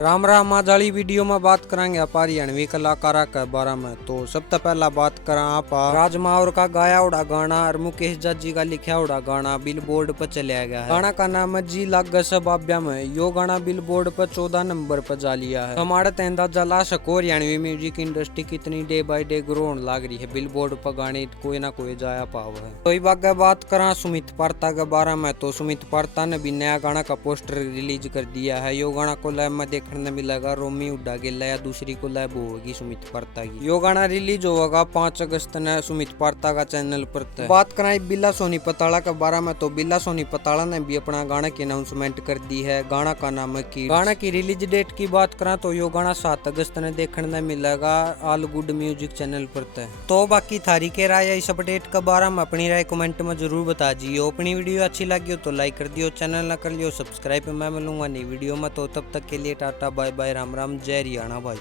राम राम। आज वाली वीडियो में बात करेंगे आप हरियाणवी कलाकारा के बारे में। तो सबसे पहला बात करें आप राज मावर का गाया उड़ा गाना और मुकेश जाजी का लिखा उड़ा गाना बिलबोर्ड पर चलाया गया है। गाना का नाम है जी लाग सब आब्या में। यो गाना बिलबोर्ड पर 14 नंबर पर जा लिया है। हमारे अंदाजा ला सको हरियाणवी म्यूजिक इंडस्ट्री कितनी डे बाय डे ग्रो होने लग रही है। बिलबोर्ड पर गाने कोई ना कोई जाया पाव है। तो इस बात करें सुमित पार्ता के बारे में। तो सुमित पार्ता ने भी नया गाना का पोस्टर रिलीज कर दिया है। यो गाना को लाइव में देखने मिलेगा रोमी उड्डा गिल्ला या दूसरी को लैब होगी सुमित पार्ता की। यो गाना रिलीज होगा 5 अगस्त ने सुमित पार्ता का चैनल पर। बात करें बिल्ला सोनी पताड़ा के बारे में। तो बिल्ला सोनी पताड़ा ने भी अपना गाना की अनाउंसमेंट कर दी है। गाना का नाम है की। गाना की रिलीज डेट की बात करें तो यो गाना 7 अगस्त ने देखने मिलेगा ऑल गुड म्यूजिक चैनल पर। तो बाकी थारी के राय इस अपडेट के बारे में अपनी राय कमेंट में जरूर बता दियो। अपनी वीडियो अच्छी लगी हो तो लाइक कर दियो, चैनल न कर लियो सब्सक्राइब। मैं मिलूंगा नई वीडियो में, तो तब तक के लिए tata bye bye, Ram Ram, जय हरियाणा भाई।